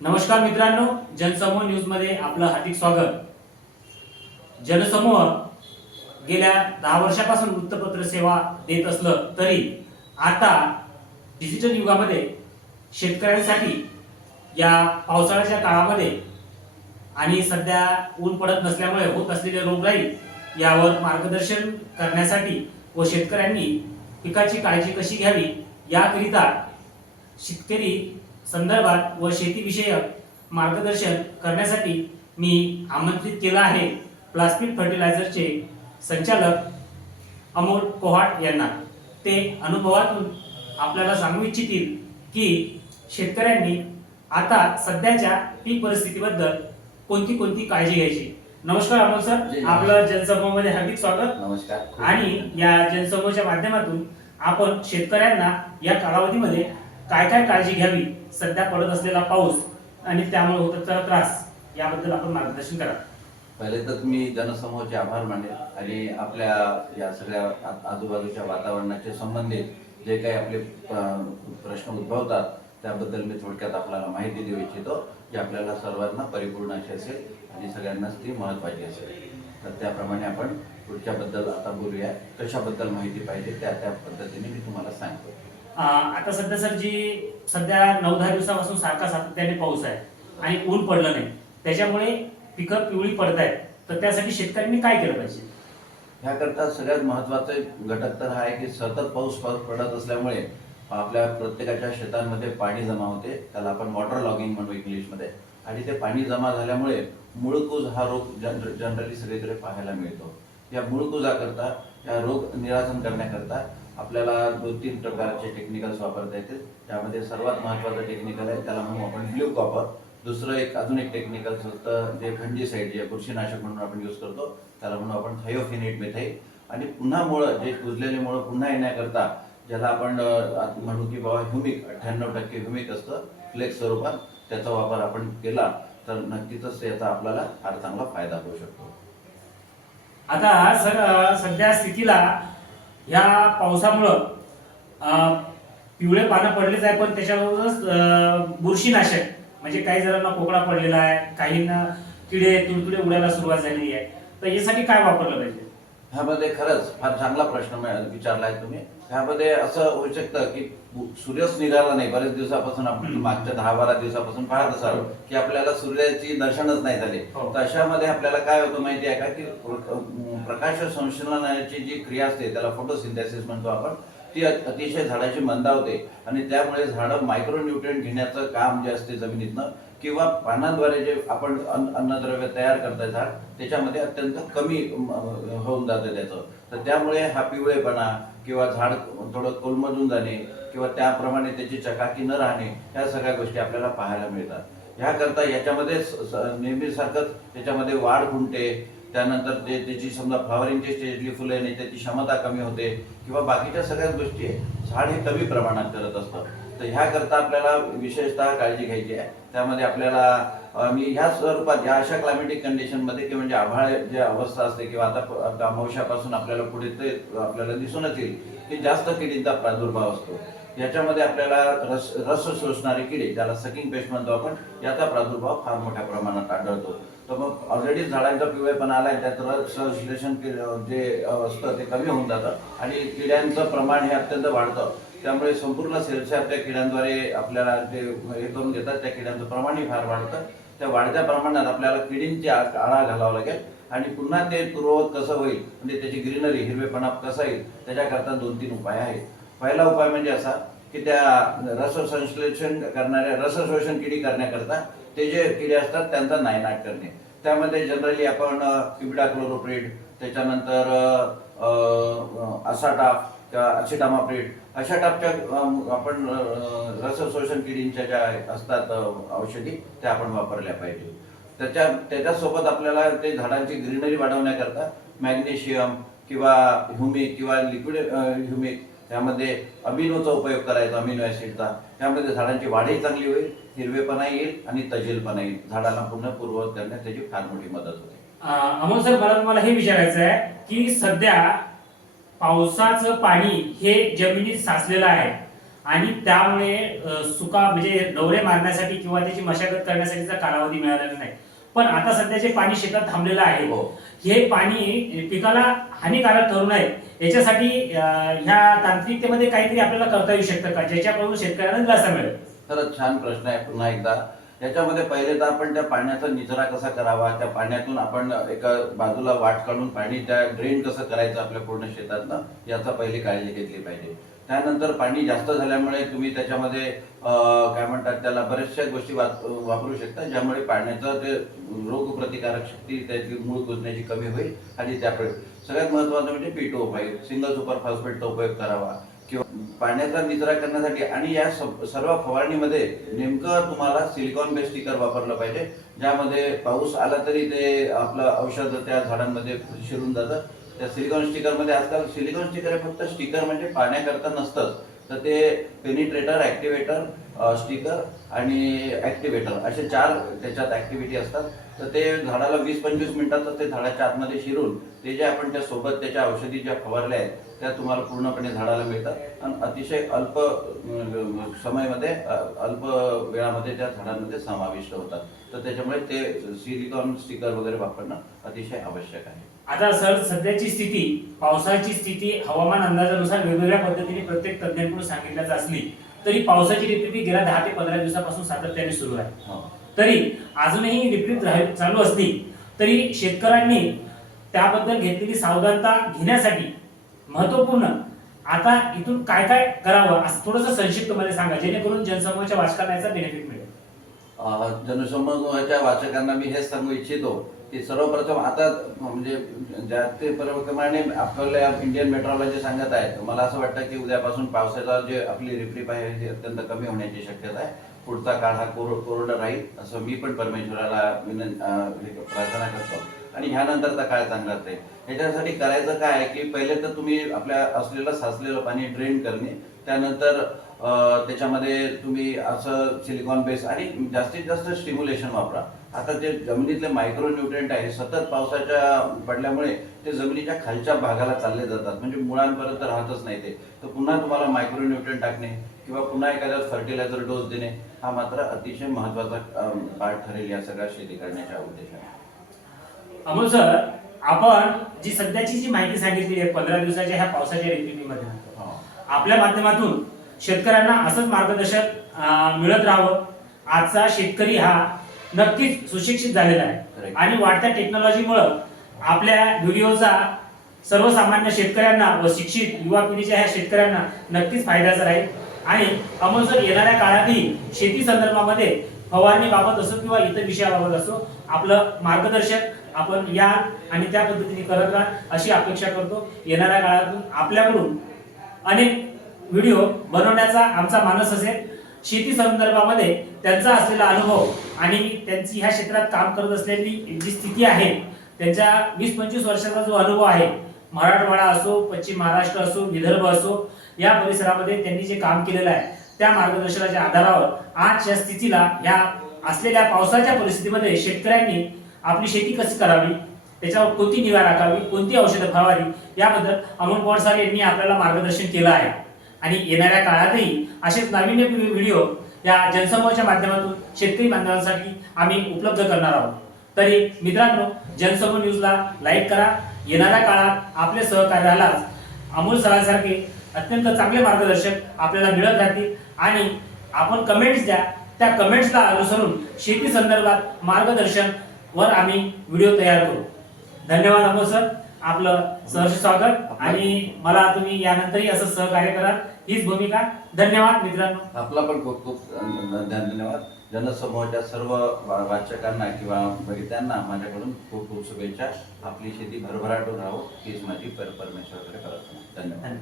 नमस्कार मित्रांनो, जनसमूह न्यूज मध्ये आपलं हार्दिक स्वागत। जनसमूह गेल्या 10 वर्षापासून वृत्तपत्र सेवा देत असलं तरी आता डिजिटल युगामध्ये शेतकऱ्यांसाठी या पावसाळ्याच्या काळामध्ये आणि सध्या ऊन पडत नसल्यामुळे होत असलेले रोगराई यावर मार्गदर्शन करण्यासाठी व शेतकऱ्यांनी पिकाची काळजी कशी घ्यावी याकरिता शेतकरी संदर्भात व शेतीविषयक मार्गदर्शन करण्यासाठी मी आमंत्रित केलं आहे प्लास्टिक फर्टिलायझरचे संचालक अमोल कोहाट यांना। ते अनुभवातून आपल्याला सांगू इच्छितील की शेतकऱ्यांनी आता सध्याच्या पीक परिस्थितीबद्दल कोणती कोणती काळजी घ्यायची। नमस्कार अमोल सर, आपलं जनसमूहामध्ये हार्दिक स्वागत। नमस्कार। आणि या जनसमूहाच्या माध्यमातून आपण शेतकऱ्यांना या कालावधीमध्ये काय काय काळजी घ्यावी, सध्या पडत असलेला पाऊस आणि त्यामुळे होत असलेला त्रास याबद्दल आपण मार्गदर्शन करा। पहिले तर मी जनसमूहाचे आभार मानेल आणि आपल्या या सगळ्या आजूबाजूच्या वातावरणाचे संबंधित जे काही आपले प्रश्न उद्भवतात त्याबद्दल मी थोडक्यात आपल्याला माहिती देऊ इच्छितो, जी आपल्याला सर्वांना परिपूर्ण अशी असेल आणि सगळ्यांनाच ती महत्त्वाची असेल। तर त्याप्रमाणे आपण पुढच्याबद्दल आता बोलूया, कशाबद्दल माहिती पाहिजे त्या पद्धतीने मी तुम्हाला सांगतो। आता सध्या 9-10 दिवसापासून सातत्याने पाऊस आहे आणि ऊन पडलं नाही, त्याच्यामुळे पिकं पिवळी पडत आहेत। तर त्यासाठी शेतकऱ्यांनी काय केलं पाहिजे? ह्याकरता सगळ्यात महत्त्वाचं घटक तर हा आहे की सतत पाऊस पडत असल्यामुळे आपल्या प्रत्येकाच्या शेतांमध्ये पाणी जमा होते, त्याला आपण वॉटर लॉगिंग म्हणू इंग्लिशमध्ये। आणि ते पाणी जमा झाल्यामुळे मुळकूज हा रोग जनरली सगळीकडे पाहायला मिळतो। या मुळकुजाकरता, या रोग निरासन करण्याकरता आपल्याला 2-3 प्रकारचे टेक्निकल्स वापरता येतील। त्यामध्ये सर्वात महत्त्वाचं टेक्निकल आहे, त्याला म्हणू आपण ब्ल्यू कॉपर। दुसरं अजून एक टेक्निकल असतं जे फंजीसाइड, जे बुरशीनाशक म्हणून आपण यूज करतो, त्याला म्हणू आपण थायोफिनेट मिथाइल। आणि पुन्हा मुळं, जे कुजलेले मुळं पुन्हा येण्याकरता ज्याला आपण म्हणू की बाबा ह्युमिक, 98% ह्युमिक असतं फ्लेक्स स्वरूपात, त्याचा वापर आपण केला तर नक्कीच याचा आपल्याला फार चांगला फायदा होऊ शकतो। आता सध्या स्थितीला या पावसामुळं पिवळे पानं पडलेच आहे, पण त्याच्यावरच बुरशीनाशक म्हणजे काही जणांना पोकळा पडलेला आहे, काहींना किडे तुडतुडे उडायला सुरुवात झालेली आहे। तर यासाठी काय वापरलं पाहिजे? ह्यामध्ये खरंच फार चांगला प्रश्न विचारलाय तुम्ही। ह्यामध्ये असं होऊ शकतं की सूर्यच निघाला नाही, बरेच दिवसापासून आपण मागच्या 10-12 दिवसापासून पाहत असाल की आपल्याला सूर्याची दर्शनच नाही झाले। तर अशामध्ये आपल्याला काय होतं माहिती आहे का की प्रकाश संश्लेषणाची जी क्रिया असते त्याला फोटोसिंथेसिस म्हणतो आपण, ती अतिशय झाडाची मंदावते आणि त्यामुळे झाडं मायक्रोन्यूट्रिएंट घेण्याचं काम जे असते जमिनीतनं किंवा पानांद्वारे जे आपण अन्नद्रव्य तयार करताय झाड, त्याच्यामध्ये अत्यंत कमी होऊन जातं त्याचं। तर त्यामुळे हा पिवळेपणा किंवा झाड थोडं कोलमडून जाणे किंवा त्याप्रमाणे त्याची चकाकी न राहणे, ह्या सगळ्या गोष्टी आपल्याला पाहायला मिळतात। ह्याकरता याच्यामध्ये नेहमीसारखंच त्याच्यामध्ये वाढ खुंटते, त्यानंतर त्याची समजा फ्लॉवरिंगची स्टेजली फुलं येणे त्याची क्षमता कमी होते किंवा बाकीच्या सगळ्याच गोष्टी झाड हे कमी प्रमाणात करत असतं। तर ह्याकरता आपल्याला विशेषतः काळजी घ्यायची आहे। त्यामध्ये आपल्याला मी ह्या स्वरूपात या अशा क्लायमेटिक कंडिशनमध्ये की म्हणजे आभाळ जे अवस्था असते किंवा आता अमावस्यापासून आपल्याला पुढे ते आपल्याला दिसूनच येईल की जास्त किडींचा प्रादुर्भाव असतो। याच्यामध्ये आपल्याला रस शोषणारे किडे, ज्याला सकिंग पेस्ट म्हणतो आपण, याचा प्रादुर्भाव फार मोठ्या प्रमाणात आढळतो। तर मग ऑलरेडी झाडांचा पिवळेपणा आलाय, त्यात रस संश्लेषण जे असतं ते कमी होऊन जातं आणि किड्यांचं प्रमाण हे अत्यंत वाढतं। त्यामुळे संपूर्ण सेल्सच्या त्या किड्यांद्वारे आपल्याला जे हे करून घेतात त्या किड्यांचं प्रमाणही फार वाढतं। त्या वाढत्या प्रमाणात आपल्याला किडींची आळा घालावा लागेल आणि पुन्हा ते पूर्ववत कसं होईल, म्हणजे त्याची ग्रीनरी, हिरवेपणा कसा येईल, त्याच्याकरता 2-3 उपाय आहेत। पहिला उपाय म्हणजे असा की त्या रससंश्लेषण करणाऱ्या, रसशोषण किडी करण्याकरता ते जे किडे असतात त्यांचा नायनाट करणे। त्यामध्ये जनरली आपण इमिडाक्लोप्रिड, त्याच्यानंतर असाटाफ किंवा असिटामाप्रिड अशा टाईपच्या आपण रसशोषण किडींच्या ज्या असतात औषधी, त्या आपण वापरल्या पाहिजे। त्याच्यासोबत आपल्याला ते झाडांची ग्रीनरी वाढवण्याकरता मॅग्नेशियम किंवा ह्युमिक किंवा लिक्विड ह्युमिक, त्यामध्ये अमिनोचा उपयोग करायचा, अमिनो ॲसिडचा। त्यामध्ये झाडांची वाढही चांगली होईल, हिरवेपणा येईल आणि तजेलपणा येईल, झाडाला पुन्हा पूर्ववत करण्यात त्याची फार मोठी मदत होते। अमोल सर, मला हे विचारायचं आहे की सध्या पावसाचं पाणी हे जमिनीत साचलेलं आहे आणि त्यामुळे सुका म्हणजे डवरे मारण्यासाठी किंवा त्याची मशागत करण्यासाठीचा कालावधी मिळालेला नाही. पण आता सध्या जे पाणी शेतात थांबलेलं आहे हो. हे पाणी पिकाला हानिकारक ठरू नये याच्यासाठी ह्या तांत्रिकतेमध्ये काहीतरी आपल्याला करता येऊ शकतं का, ज्याच्याकडून शेतकऱ्यांना दिलासा मिळेल? खरंच छान प्रश्न आहे. पुन्हा एकदा याच्यामध्ये पहिले तर आपण त्या पाण्याचा निचरा कसा करावा, त्या पाण्यातून आपण एका बाजूला वाट काढून पाणी त्या ड्रेन कसं करायचं आपल्या पूर्ण शेतातनं, याचा पहिले काळजी घेतली पाहिजे. त्यानंतर पाणी जास्त झाल्यामुळे तुम्ही त्याच्यामध्ये काय म्हणतात त्याला बऱ्याचशा गोष्टी वापरू शकता, ज्यामुळे पाण्याचं ते रोगप्रतिकारक शक्ती त्याची मूळ कुजण्याची कमी होईल. आणि त्यामुळे सगळ्यात महत्त्वाचं म्हणजे P2O5 सिंगल सुपर फॉस्फेटचा उपयोग करावा किंवा पाण्याचा निचरा करण्यासाठी. आणि या सर्व फवारणीमध्ये नेमकं तुम्हाला सिलिकॉन बेस स्टिकर वापरलं पाहिजे, ज्यामध्ये पाऊस आला तरी ते आपलं औषध त्या झाडांमध्ये शिरून जातं. त्या सिलिकॉन स्टिकरमध्ये आजकाल सिलिकॉन स्टिकर हे फक्त स्टिकर म्हणजे पाण्याकरता नसतंच, तर ते पेनिट्रेटर, ॲक्टिवेटर, स्टिकर आणि ॲक्टिवेटर असे 4 त्याच्यात ॲक्टिव्हिटी असतात. तर ते झाडाला 20-25 मिनिटातच ते झाडाच्या आतमध्ये शिरून ते जे आपण त्या सोबत त्याच्या औषधी ज्या फवारल्या आहेत त्या तुम्हाला पूर्णपणे झाडाला मिळतात आणि अतिशय अल्प समयामध्ये अल्प वेळामध्ये त्या झाडांमध्ये समाविष्ट होतात. तर त्याच्यामुळे ते सिलिकॉन स्टिकर वगैरे वापरणं अतिशय आवश्यक आहे. आता सर सध्याची स्थिती, पावसाची स्थिती हवामान अंदाजानुसार वेगवेगळ्या पद्धतीने प्रत्येक तज्ञांकडून सांगितल्याच असली तरी पावसाची रिपीट गेल्या 10 ते 15 दिवसापासून सातत्याने सुरू आहे. तरी अजूनही रिपीट चालू असली तरी शेतकऱ्यांनी त्याबद्दल घेतलेली सावधानता घेण्यासाठी महत्वपूर्ण आता इथून काय काय करावं असं थोडंसं संक्षिप्त मध्ये सांगा, जेणेकरून जनसमूहाच्या वाचकांना याचा बेनिफिट मिळेल. जनसमूहाच्या वाचकांना मी हेच सांगू इच्छितो की सर्वप्रथम आता म्हणजे ज्या ते प्रमाणे आपल्याला इंडियन मेट्रोलॉजी सांगत आहे, मला असं वाटतं की उद्यापासून पावसाचा जे आपली रिपरिप आहे ती अत्यंत कमी होण्याची शक्यता आहे. पुढचा काळ हा कोरडा राहील असं मी पण परमेश्वराला प्रार्थना करतो आणि ह्यानंतरचा काळ चांगलाच आहे. ह्याच्यासाठी करायचं काय आहे की पहिले तर तुम्ही आपल्या असलेलं साचलेलं पाणी ड्रेन करणे, त्यानंतर त्याच्यामध्ये तुम्ही असं सिलिकॉन बेस आणि जास्तीत जास्त स्टिम्युलेशन वापरा. आता जे जमिनीतले मायक्रो न्यूट्रिएंट आहे सतत पावसाच्या पडल्यामुळे ते जमिनीच्या खालच्या भागाला चालले जातात, म्हणजे मुळांपर्यंत राहतच नाही ते. तर पुन्हा तुम्हाला मायक्रो न्यूट्रिएंट टाकणे किंवा पुन्हा एखाद्या फर्टिलायझर डोस देणे हा मात्र अतिशय महत्त्वाचा पार्ट ठरेल या सगळ्या शेती करण्याच्या उद्देशाने. अमोल सर, आपण जी सध्याची जी माहिती सांगितली आहे 15 दिवसाच्या ह्या पावसाच्या ऋतूमध्ये आपल्या माध्यमातून शेतकऱ्यांना असंच मार्गदर्शन मिळत राहावं. आजचा शेतकरी हा नक्कीच सुशिक्षित झालेला आहे आणि वाढत्या टेक्नॉलॉजीमुळे आपल्या व्हिडिओचा सर्वसामान्य शेतकऱ्यांना व शिक्षित युवा पिढीच्या ह्या शेतकऱ्यांना नक्कीच फायद्याचा राहील. आणि अमोल सर येणाऱ्या काळातही शेती संदर्भामध्ये फवारणीबाबत असो किंवा इतर विषयाबाबत असो आपलं मार्गदर्शन आपण या आणि त्या पद्धतीने करत राहा अशी अपेक्षा करतो. येणाऱ्या काळातून आपल्याकडून अनेक व्हिडिओ बनवण्याचा आमचा मानस असेल. शेती संदर्भामध्ये त्यांचा असलेला अनुभव आणि त्यांची ह्या क्षेत्रात काम करत असलेली जी स्थिती आहे, त्यांच्या 20-25 वर्षाचा जो अनुभव आहे, मराठवाडा असो, पश्चिम महाराष्ट्र असो, विदर्भ असो, या परिसरामध्ये त्यांनी जे काम केलेलं आहे त्या मार्गदर्शनाच्या आधारावर आजच्या स्थितीला या असलेल्या पावसाच्या परिस्थितीमध्ये शेतकऱ्यांनी आपली शेती कशी करावी, त्याच्यावर कोणती निगा राखावी, कोणती औषधं फवारावी याबद्दल अमोल पवार सर यांनी आपल्याला मार्गदर्शन केलं आहे. आणि येणाऱ्या काळातही असेच नाविन्यपूर्ण व्हिडिओ या जनसमूहाच्या माध्यमातून शेतकरी बांधवांसाठी आम्ही उपलब्ध करणार आहोत. तरी मित्रांनो, जनसमूह न्यूजला लाईक करा. येणाऱ्या काळात आपले सहकार्यालाच अमोल सरांसारखे अत्यंत चांगले मार्गदर्शक आपल्याला मिळत राहतील आणि आपण कमेंट्स द्या, त्या कमेंट्सला अनुसरून शेती संदर्भात मार्गदर्शन वर आम्ही व्हिडिओ तयार करू. धन्यवाद अमोल सर, आपलं सहर्ष स्वागत आणि मला तुम्ही यानंतरही असं सहकार्य कराल हीच भूमिका. धन्यवाद मित्रांनो. आपला पण खूप खूप धन्यवाद. जनसमूहाच्या सर्व वाचकांना किंवा बघितल्यांना माझ्याकडून खूप खूप शुभेच्छा. आपली शेती भरभराटून राहो हीच माझी परमेश्वराकडे प्रार्थना. धन्यवाद.